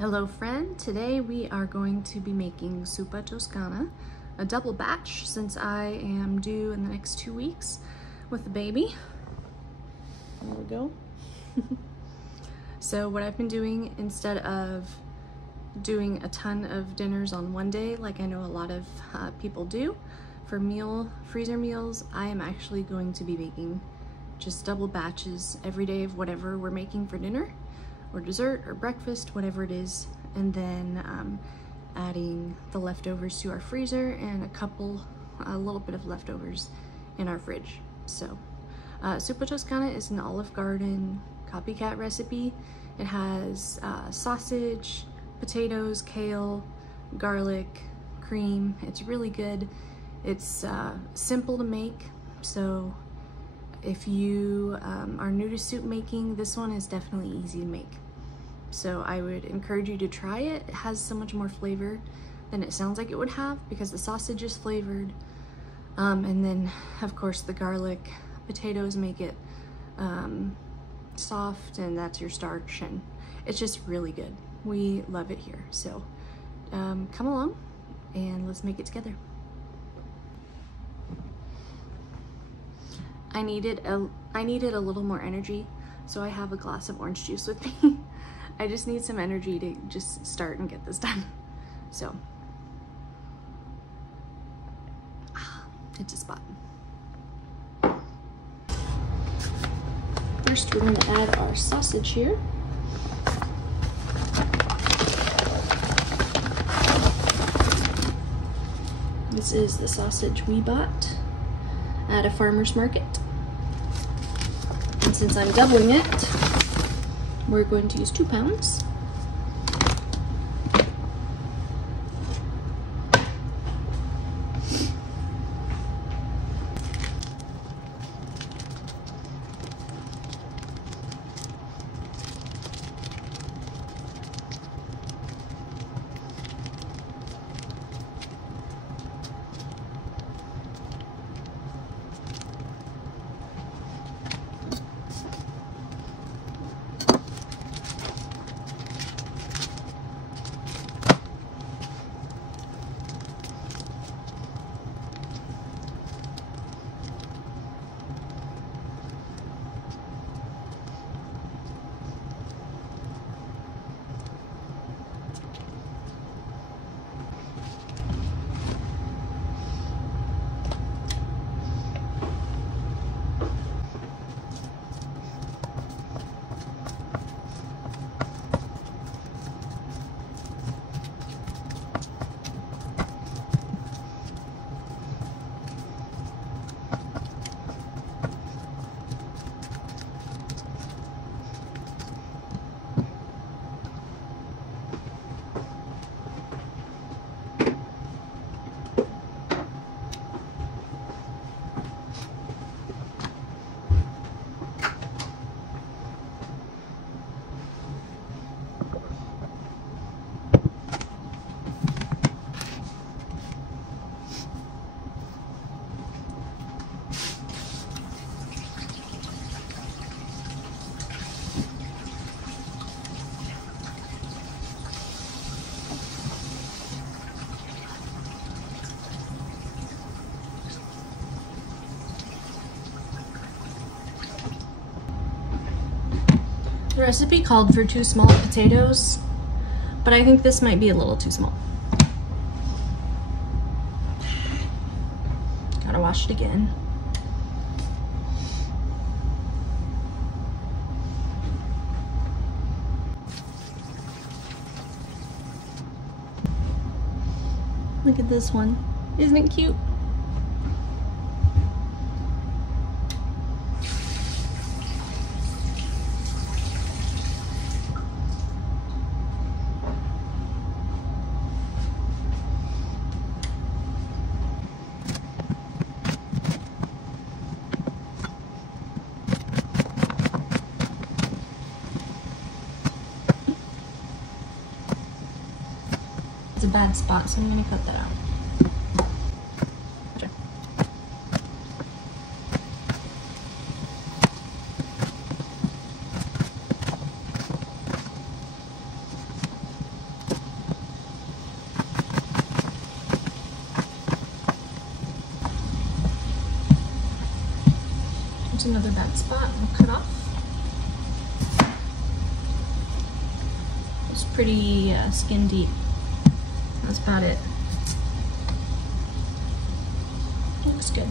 Hello friend, today we are going to be making Zuppa Toscana, a double batch since I am due in the next 2 weeks with the baby. There we go. So what I've been doing, instead of doing a ton of dinners on one day like I know a lot of people do for freezer meals, I am actually going to be making just double batches every day of whatever we're making for dinner or dessert or breakfast, whatever it is, and then adding the leftovers to our freezer and a little bit of leftovers in our fridge. So Zuppa Toscana is an Olive Garden copycat recipe. It has sausage, potatoes, kale, garlic, cream. It's really good. It's simple to make, so if you are new to soup making, this one is definitely easy to make. So I would encourage you to try it. It has so much more flavor than it sounds like it would have because the sausage is flavored. And then of course the garlic, potatoes make it soft, and that's your starch, and it's just really good. We love it here. So come along and let's make it together. I needed a little more energy, so I have a glass of orange juice with me. I just need some energy to just start and get this done. So, it's a spot. First, we're going to add our sausage here. This is the sausage we bought at a farmer's market. And since I'm doubling it, we're going to use 2 pounds. The recipe called for 2 small potatoes, but I think this might be a little too small. Gotta wash it again. Look at this one. Isn't it cute? It's a bad spot, so I'm gonna cut that out. There's another bad spot. We'll cut off. It's pretty skin deep. That's about it. Looks good.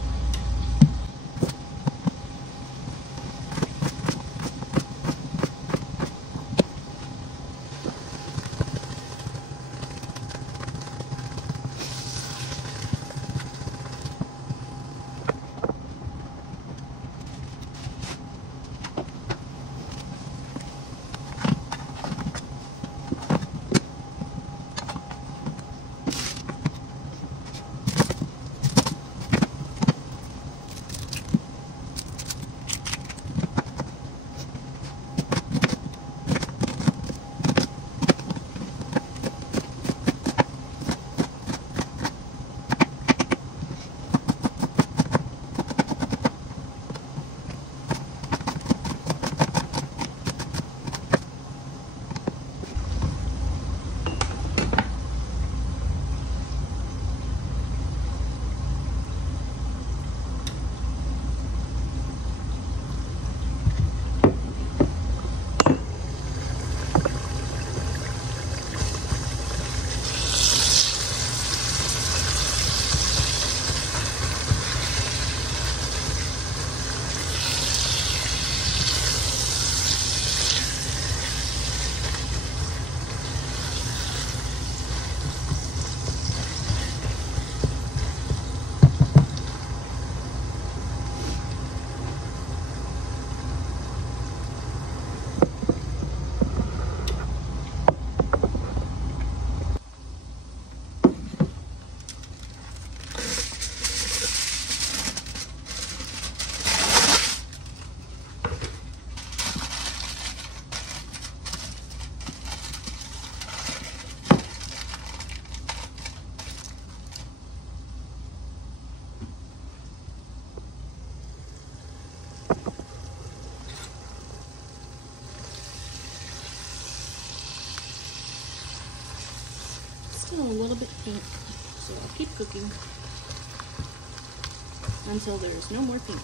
Still a little bit pink, so I'll keep cooking until there's no more pink.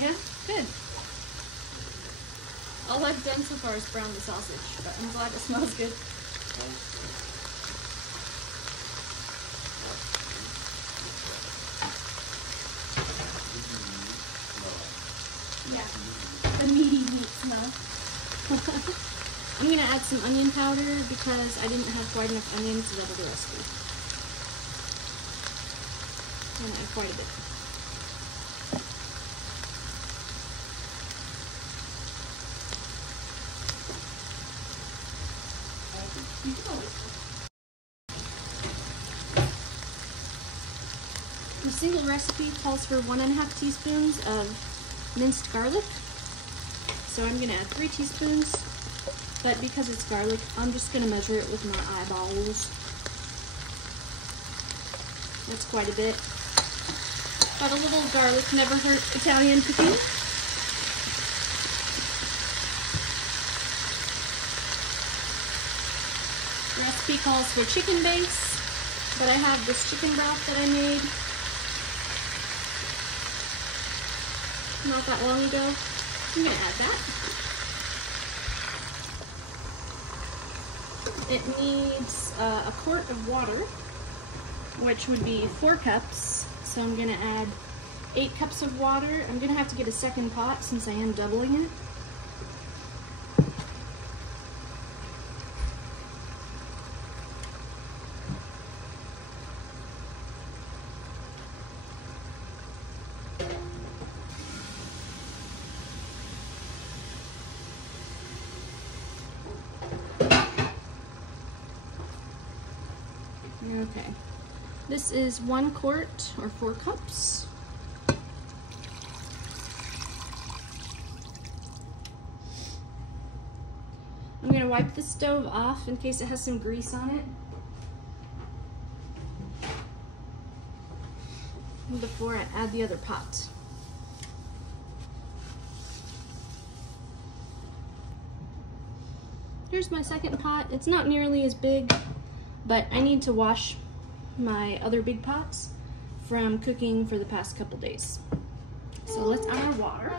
Yeah, good. All I've done so far is brown the sausage, but I'm glad it smells good. Yeah, the meaty meat smell. I'm gonna add some onion powder because I didn't have quite enough onion to double the recipe. I'm gonna add quite a bit. The single recipe calls for 1½ teaspoons of minced garlic, so I'm going to add 3 teaspoons, but because it's garlic, I'm just going to measure it with my eyeballs. That's quite a bit, but a little garlic never hurt Italian cooking. The recipe calls for chicken base, but I have this chicken broth that I made not that long ago. I'm going to add that. It needs a quart of water, which would be 4 cups. So I'm gonna add 8 cups of water. I'm gonna have to get a second pot since I am doubling it. Okay, this is 1 quart or 4 cups. I'm going to wipe the stove off in case it has some grease on it before I add the other pot. Here's my second pot. It's not nearly as big, but I need to wash my other big pots from cooking for the past couple days. So let's add our water.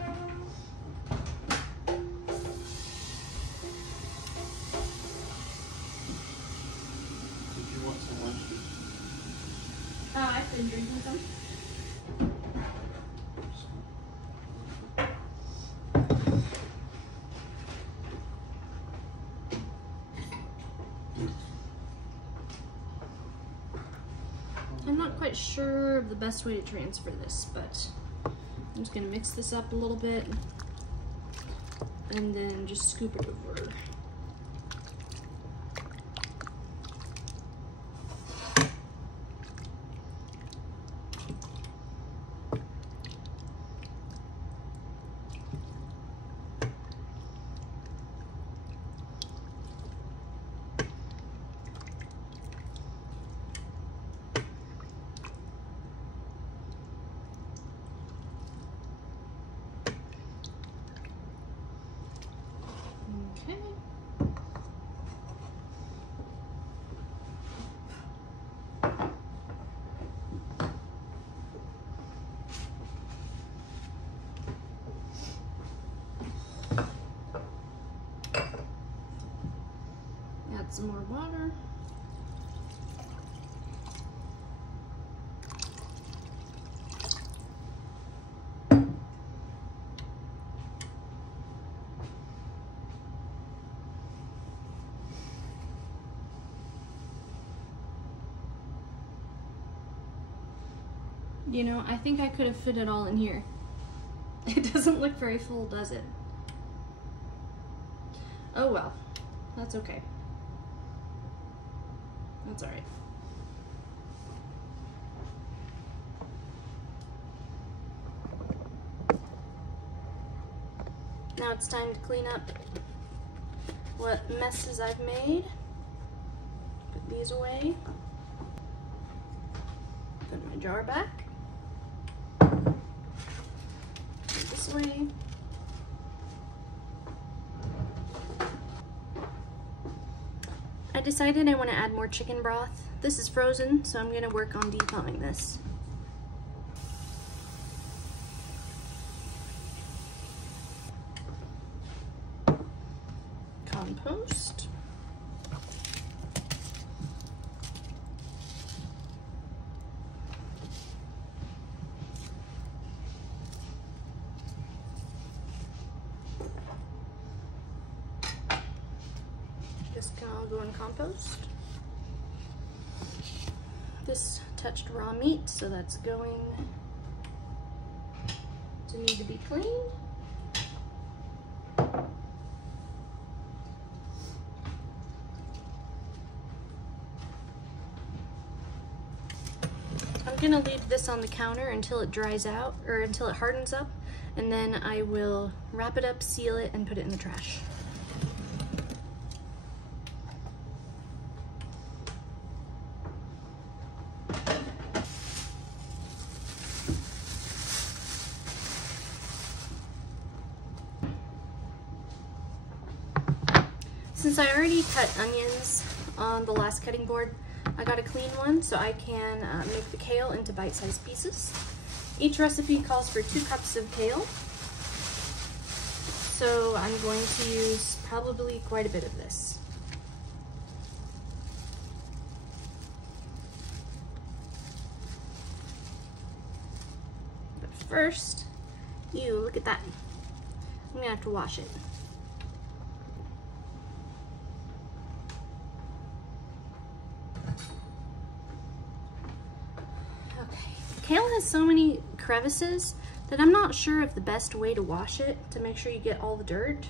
Did you want some lunch? I've been drinking some. I'm not quite sure of the best way to transfer this, but I'm just gonna mix this up a little bit and then just scoop it over. Okay. Add some more water. You know, I think I could have fit it all in here. It doesn't look very full, does it? Oh well, that's okay. That's all right. Now it's time to clean up what messes I've made. Put these away. Put my jar back. Put this away. I decided I want to add more chicken broth. This is frozen, so I'm going to work on de-thawing this. Compost. This can all go in compost. This touched raw meat, so that's going to need to be cleaned. I'm gonna leave this on the counter until it dries out, or until it hardens up, and then I will wrap it up, seal it, and put it in the trash. Since I already cut onions on the last cutting board, I got a clean one so I can make the kale into bite-sized pieces. Each recipe calls for 2 cups of kale, so I'm going to use probably quite a bit of this. first, look at that. I'm gonna have to wash it. Okay, kale has so many crevices that I'm not sure of the best way to wash it to make sure you get all the dirt,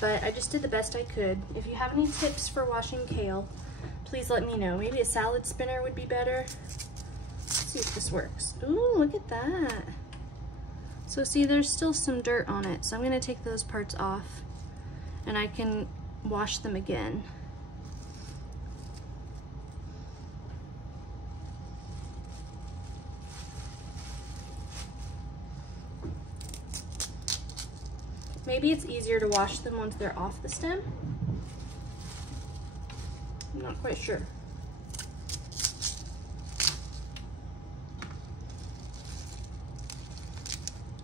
but I just did the best I could. If you have any tips for washing kale, please let me know. Maybe a salad spinner would be better. Let's see if this works. Ooh, look at that. So see, there's still some dirt on it, so I'm gonna take those parts off and I can wash them again. Maybe it's easier to wash them once they're off the stem. I'm not quite sure.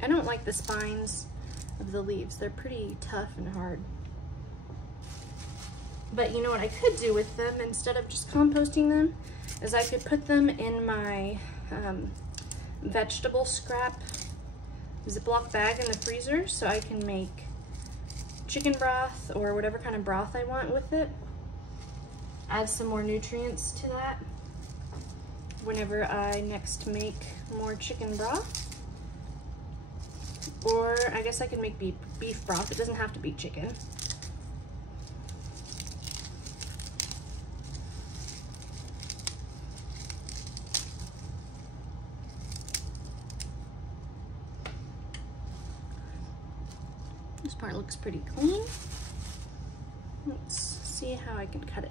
I don't like the spines of the leaves. They're pretty tough and hard. But you know what I could do with them instead of just composting them is I could put them in my vegetable scrap Ziploc bag in the freezer so I can make chicken broth or whatever kind of broth I want with it. Add some more nutrients to that whenever I next make more chicken broth. Or I guess I could make beef broth. It doesn't have to be chicken. This part looks pretty clean. Let's see how I can cut it.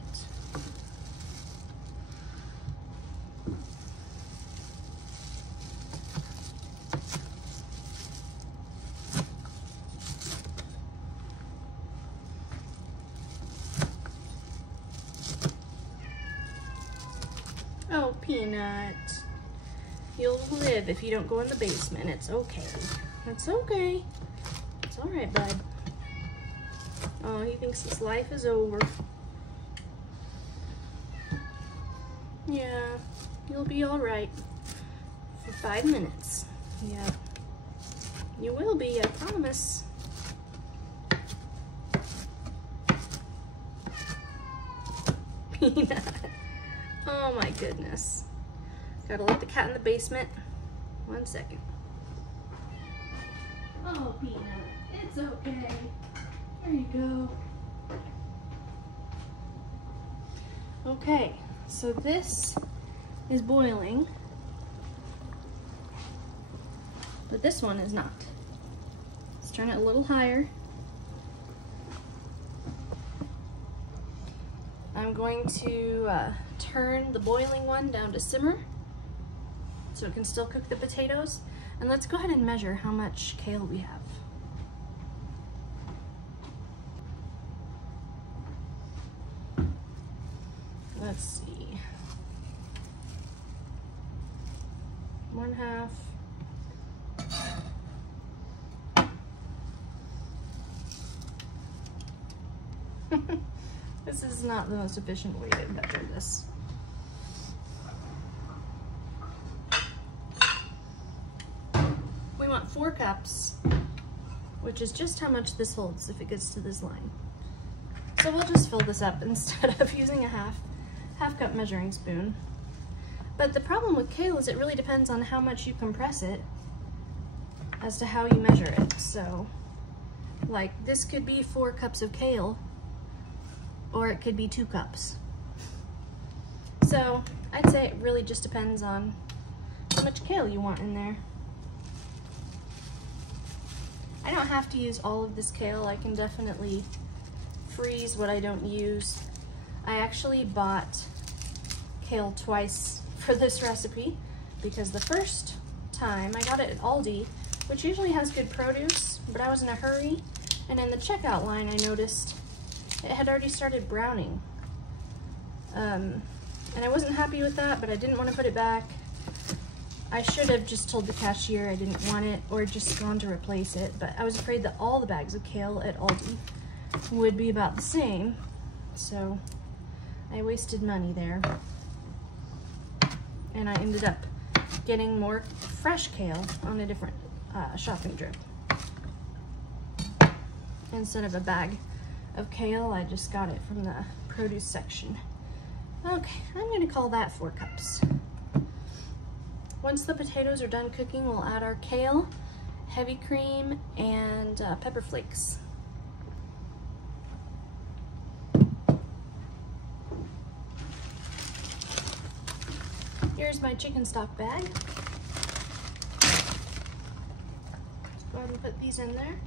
Oh, Peanut. You'll live if you don't go in the basement. It's okay. It's okay. It's all right, bud. Oh, he thinks his life is over. Yeah, you'll be all right for 5 minutes. Yeah, you will be, I promise. Peanut. Oh my goodness. Gotta let the cat in the basement. 1 second. Oh, Peanut, it's okay. There you go. Okay, so this is boiling, but this one is not. Let's turn it a little higher. I'm going to turn the boiling one down to simmer so it can still cook the potatoes. And let's go ahead and measure how much kale we have. Let's see. 1/2. This is not the most efficient way to measure this. We want 4 cups, which is just how much this holds if it gets to this line. So we'll just fill this up instead of using a half cup measuring spoon. But the problem with kale is it really depends on how much you compress it as to how you measure it. So like this could be 4 cups of kale, or it could be 2 cups. So I'd say it really just depends on how much kale you want in there. I don't have to use all of this kale. I can definitely freeze what I don't use. I actually bought kale twice for this recipe because the first time I got it at Aldi, which usually has good produce, but I was in a hurry, and in the checkout line I noticed it had already started browning. And I wasn't happy with that, but I didn't want to put it back. I should have just told the cashier I didn't want it or just gone to replace it, but I was afraid that all the bags of kale at Aldi would be about the same, so I wasted money there. And I ended up getting more fresh kale on a different shopping trip. Instead of a bag of kale, I just got it from the produce section. Okay, I'm gonna call that 4 cups. Once the potatoes are done cooking, we'll add our kale, heavy cream, and pepper flakes. Here's my chicken stock bag. Let's go ahead and put these in there.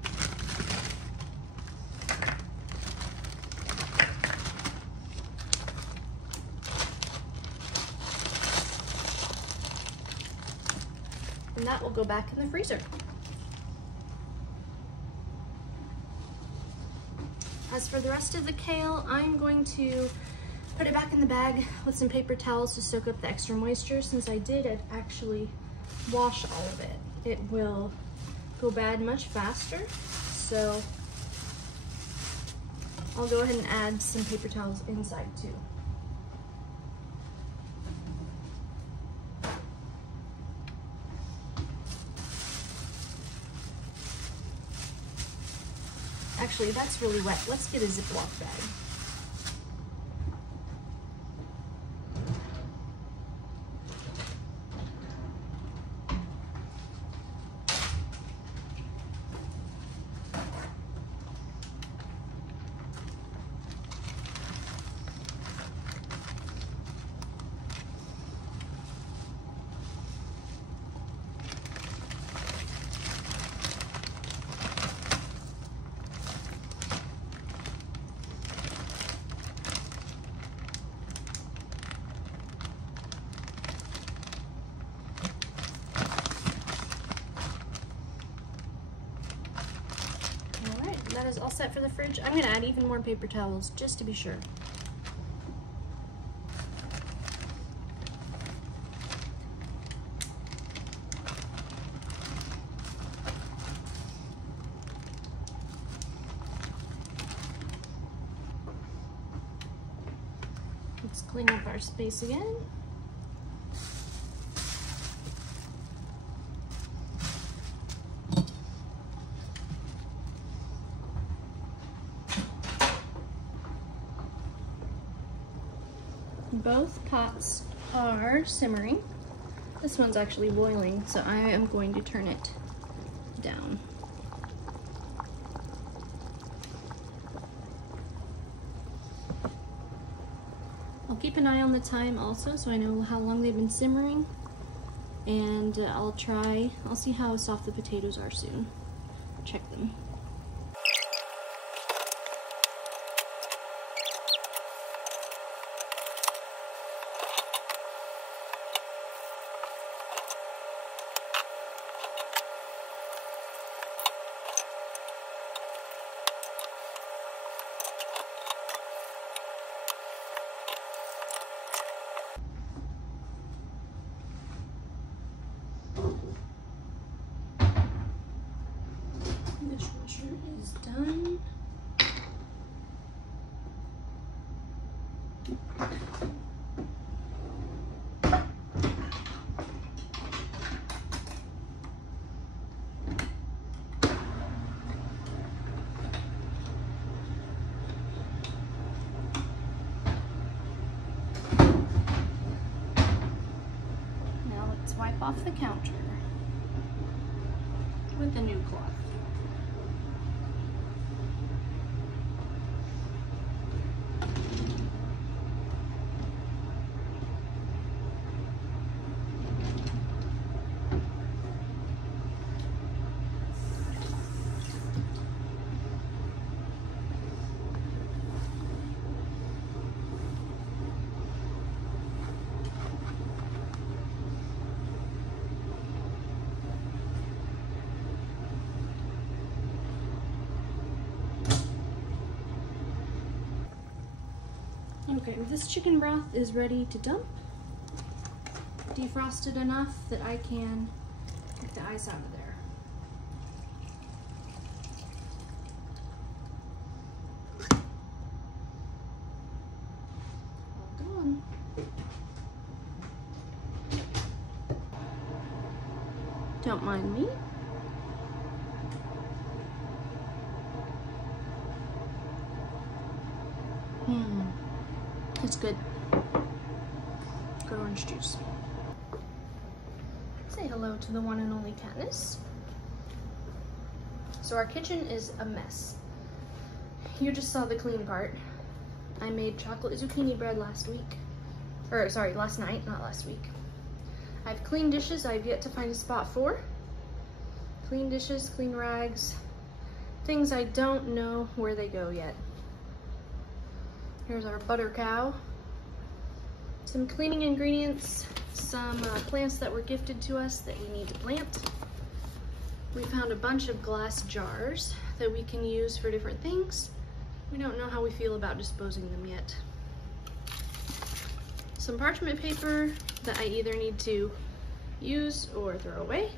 And that will go back in the freezer. As for the rest of the kale, I'm going to put it back in the bag with some paper towels to soak up the extra moisture. Since I did actually wash all of it, it will go bad much faster. So I'll go ahead and add some paper towels inside too. Actually, that's really wet. Let's get a Ziploc bag. That is all set for the fridge. I'm gonna add even more paper towels just to be sure. Let's clean up our space again. Both pots are simmering. This one's actually boiling, so I am going to turn it down. I'll keep an eye on the time also, so I know how long they've been simmering, and I'll see how soft the potatoes are soon. Check them. Dishwasher is done. Now let's wipe off the counter with a new cloth. Okay, this chicken broth is ready to dump. Defrosted enough that I can get the ice out of there. All done. Don't mind me. It's good. Good orange juice. Say hello to the one and only Katniss. So our kitchen is a mess. You just saw the clean part. I made chocolate zucchini bread last week. Or sorry, last night, not last week. I've cleaned dishes I've yet to find a spot for. Clean dishes, clean rags. Things I don't know where they go yet. Here's our butter cow. Some cleaning ingredients, some plants that were gifted to us that we need to plant. We found a bunch of glass jars that we can use for different things. We don't know how we feel about disposing them yet. Some parchment paper that I either need to use or throw away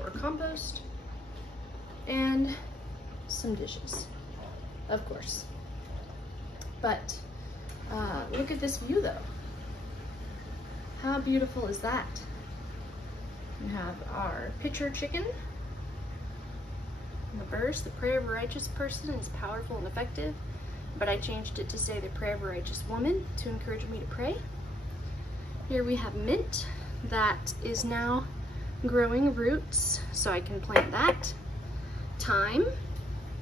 or compost. And some dishes, of course. But look at this view though. How beautiful is that? We have our pitcher chicken. The verse, the prayer of a righteous person is powerful and effective, but I changed it to say the prayer of a righteous woman to encourage me to pray. Here we have mint that is now growing roots, so I can plant that. Thyme,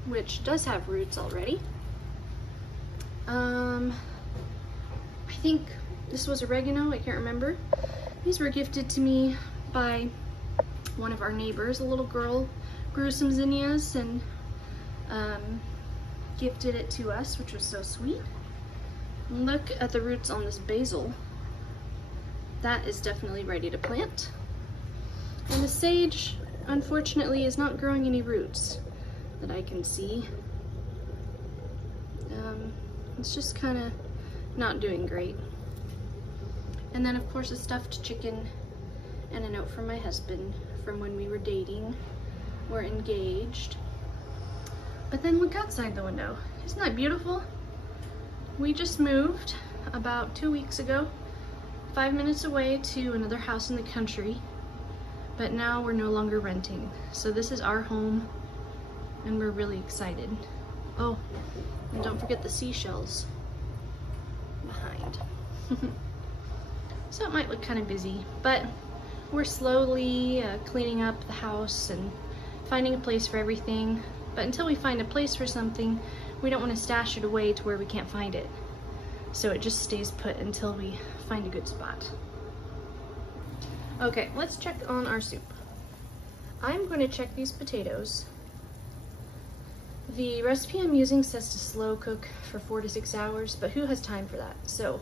which does have roots already. I think this was oregano, I can't remember. These were gifted to me by one of our neighbors. A little girl grew some zinnias and gifted it to us, which was so sweet. Look at the roots on this basil. That is definitely ready to plant. And the sage, unfortunately, is not growing any roots that I can see. It's just kind of not doing great. And then of course a stuffed chicken and a note from my husband from when we were dating. We're engaged. But then look outside the window. Isn't that beautiful? We just moved about 2 weeks ago, 5 minutes away to another house in the country, but now we're no longer renting. So this is our home and we're really excited. Oh, and don't forget the seashells behind. So it might look kind of busy, but we're slowly cleaning up the house and finding a place for everything. But until we find a place for something, we don't want to stash it away to where we can't find it. So it just stays put until we find a good spot. Okay, let's check on our soup. I'm going to check these potatoes. The recipe I'm using says to slow cook for 4 to 6 hours, but who has time for that? So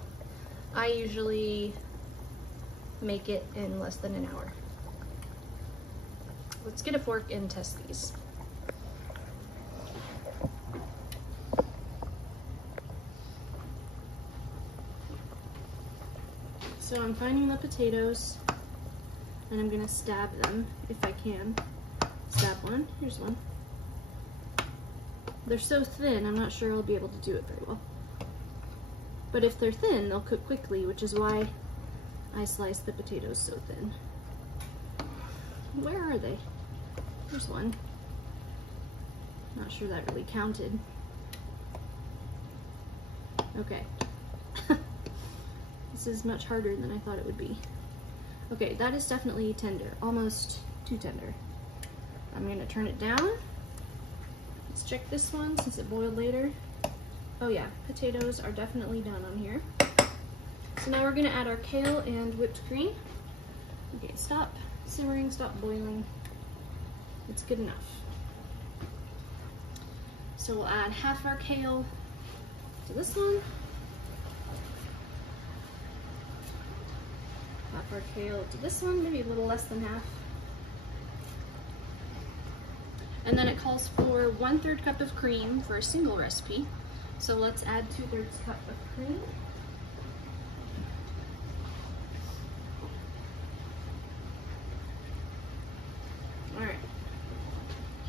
I usually make it in less than an hour. Let's get a fork and test these. So I'm finding the potatoes and I'm gonna stab them if I can. Stab one, here's one. They're so thin, I'm not sure I'll be able to do it very well. But if they're thin, they'll cook quickly, which is why I slice the potatoes so thin. Where are they? There's one. Not sure that really counted. Okay. This is much harder than I thought it would be. Okay, that is definitely tender, almost too tender. I'm gonna turn it down. Let's check this one since it boiled later. Oh yeah, potatoes are definitely done on here. So now we're gonna add our kale and whipped cream. Okay, stop simmering, stop boiling. It's good enough. So we'll add half our kale to this one. Half our kale to this one, maybe a little less than half. And then it calls for 1/3 cup of cream for a single recipe. So let's add 2/3 cup of cream. All right,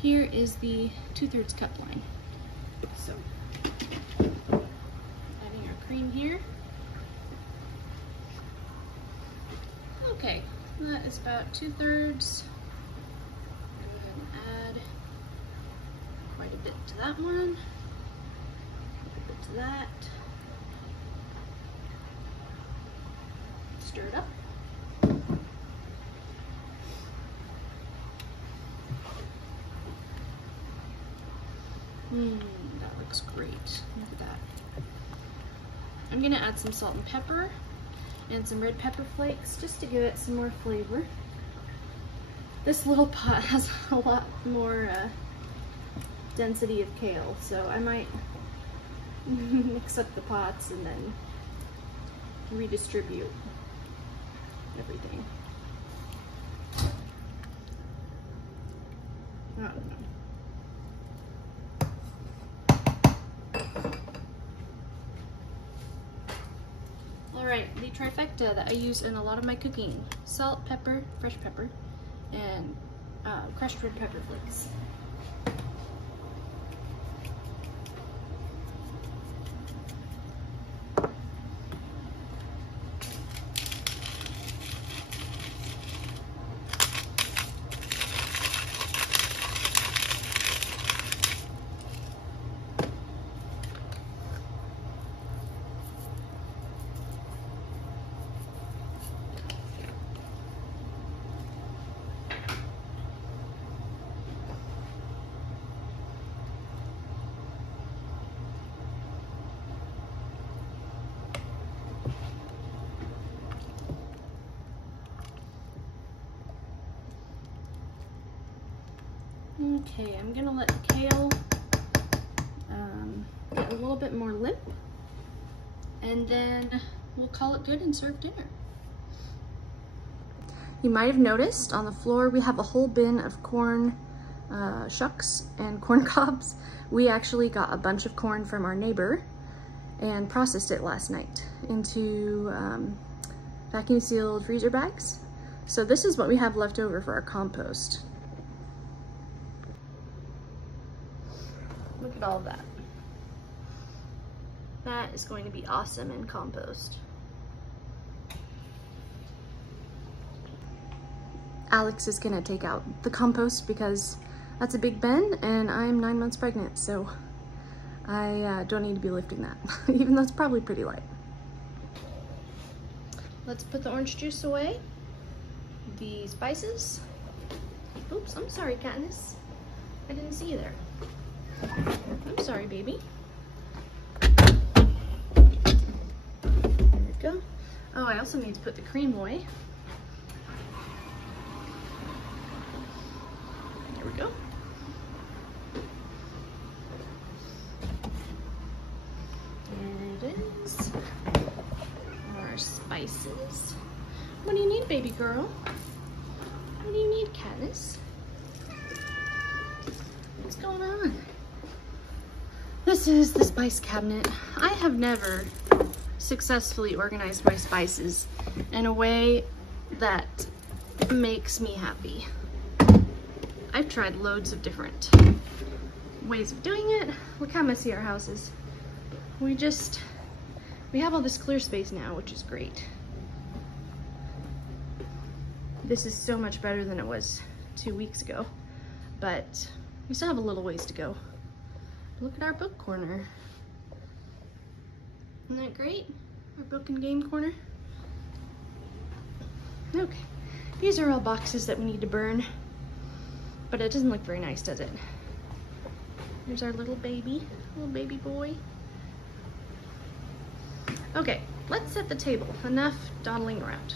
here is the 2/3 cup line. So adding our cream here. Okay, that is about 2/3. Add quite a bit to that one, a bit to that. stir it up. That looks great. Look at that. I'm gonna add some salt and pepper and some red pepper flakes just to give it some more flavor. This little pot has a lot more density of kale, so I might mix up the pots and then redistribute everything. I don't know. Alright, the trifecta that I use in a lot of my cooking: salt, pepper, fresh pepper, and crushed red pepper flakes. Okay, I'm gonna let the kale get a little bit more limp, and then we'll call it good and serve dinner. You might have noticed on the floor we have a whole bin of corn shucks and corn cobs. We actually got a bunch of corn from our neighbor and processed it last night into vacuum sealed freezer bags. So this is what we have left over for our compost. Look at all of that. That is going to be awesome in compost. Alex is gonna take out the compost because that's a big bin and I'm 9 months pregnant, so I don't need to be lifting that, even though it's probably pretty light. Let's put the orange juice away, the spices. Oops, I'm sorry, Katniss. I didn't see you there. I'm sorry, baby. There we go. Oh, I also need to put the cream away. There we go. There it is. Our spices. What do you need, baby girl? What do you need, Katniss? What's going on? This is the spice cabinet. I have never successfully organized my spices in a way that makes me happy. I've tried loads of different ways of doing it. Look how messy our house is. We have all this clear space now, which is great. This is so much better than it was 2 weeks ago, but we still have a little ways to go. Look at our book corner. Isn't that great? Our book and game corner. Okay, these are all boxes that we need to burn, but it doesn't look very nice, does it? There's our little baby boy. Okay, let's set the table. Enough dawdling around.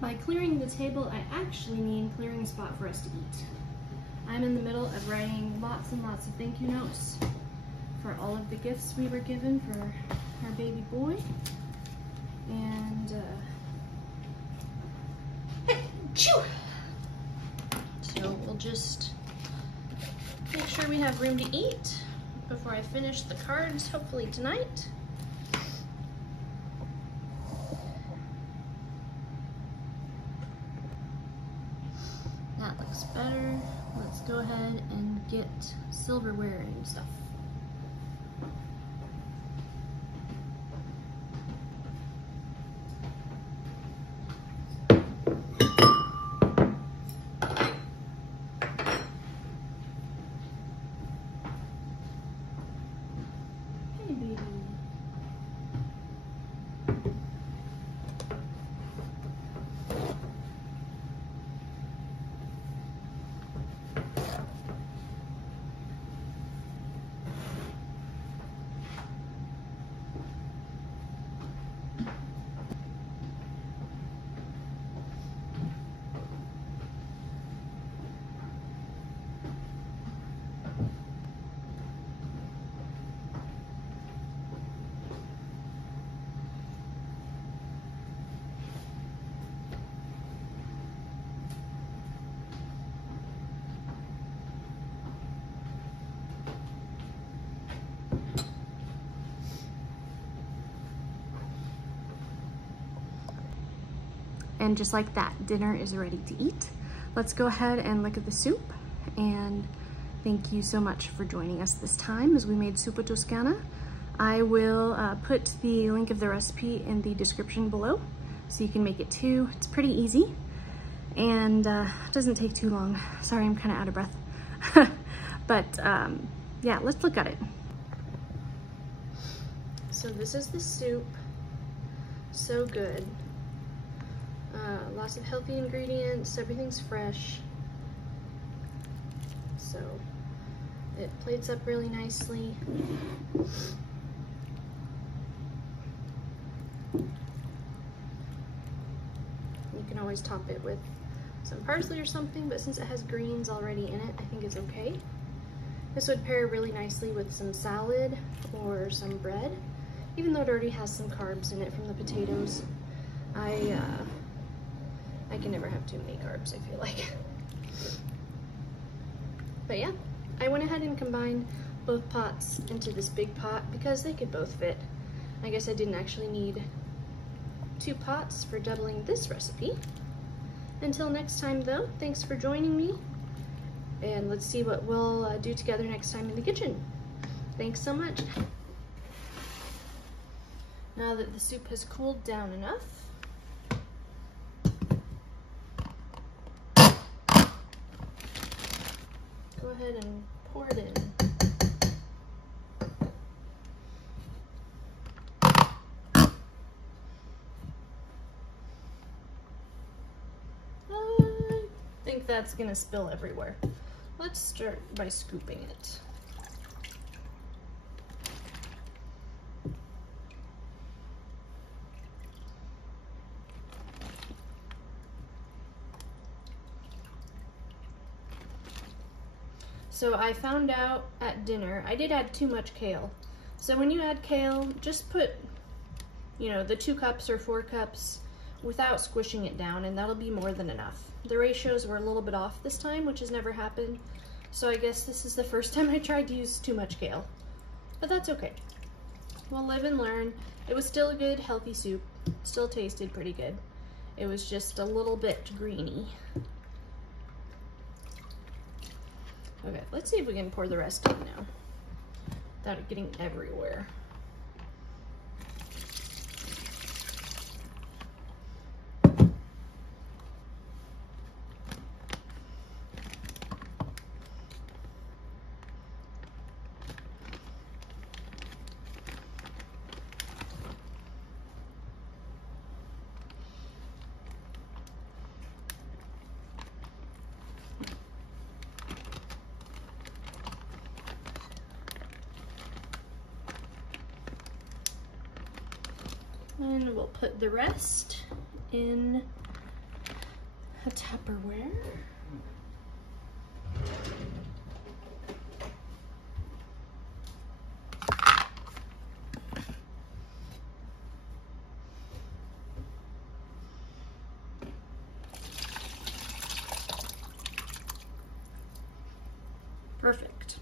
By clearing the table, I actually mean clearing a spot for us to eat. I'm in the middle of writing lots and lots of thank you notes for all of the gifts we were given for our baby boy. And, so we'll just make sure we have room to eat before I finish the cards, hopefully tonight. That looks better. Let's go ahead and get silverware and stuff. And just like that, dinner is ready to eat. Let's go ahead and look at the soup. And thank you so much for joining us this time as we made Zuppa Toscana. I will put the link of the recipe in the description below so you can make it too. It's pretty easy and it doesn't take too long. Sorry, I'm kind of out of breath. But yeah, let's look at it. So this is the soup. So good. Lots of healthy ingredients, everything's fresh. So it plates up really nicely. You can always top it with some parsley or something, but since it has greens already in it, I think it's okay. This would pair really nicely with some salad or some bread, even though it already has some carbs in it from the potatoes. I can never have too many carbs, I feel like. But yeah, I went ahead and combined both pots into this big pot because they could both fit. I guess I didn't actually need 2 pots for doubling this recipe. Until next time though, thanks for joining me. And let's see what we'll do together next time in the kitchen. Thanks so much. Now that the soup has cooled down enough, go ahead and pour it in. I think that's gonna spill everywhere. Let's start by scooping it. So I found out at dinner, I did add too much kale. So when you add kale, just put, you know, the 2 cups or 4 cups without squishing it down, and that'll be more than enough. The ratios were a little bit off this time, which has never happened. So I guess this is the first time I tried to use too much kale, but that's okay. We'll live and learn. It was still a good, healthy soup. Still tasted pretty good. It was just a little bit greeny. Okay, let's see if we can pour the rest in now without it getting everywhere. And we'll put the rest in a Tupperware. Perfect.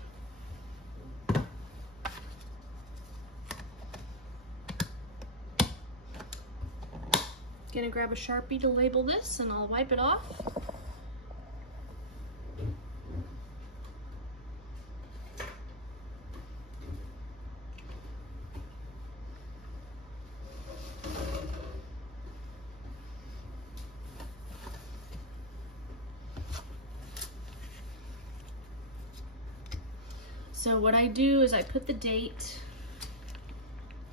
Gonna grab a Sharpie to label this and I'll wipe it off. So what I do is I put the date.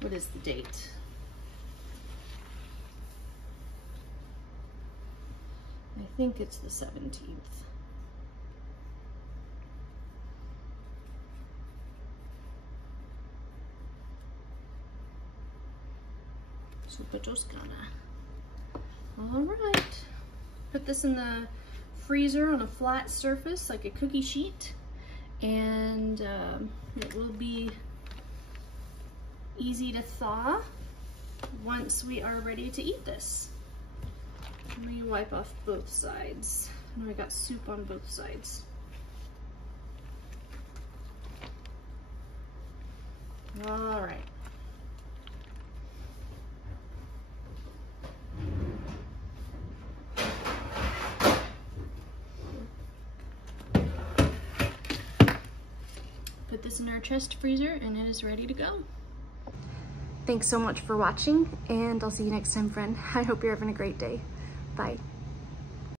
What is the date? I think it's the 17th. Zuppa Toscana. All right. Put this in the freezer on a flat surface like a cookie sheet, and it will be easy to thaw once we are ready to eat this. Let me wipe off both sides. I know I got soup on both sides. All right. put this in our chest freezer and it is ready to go. Thanks so much for watching, and I'll see you next time, friend. I hope you're having a great day. Bye.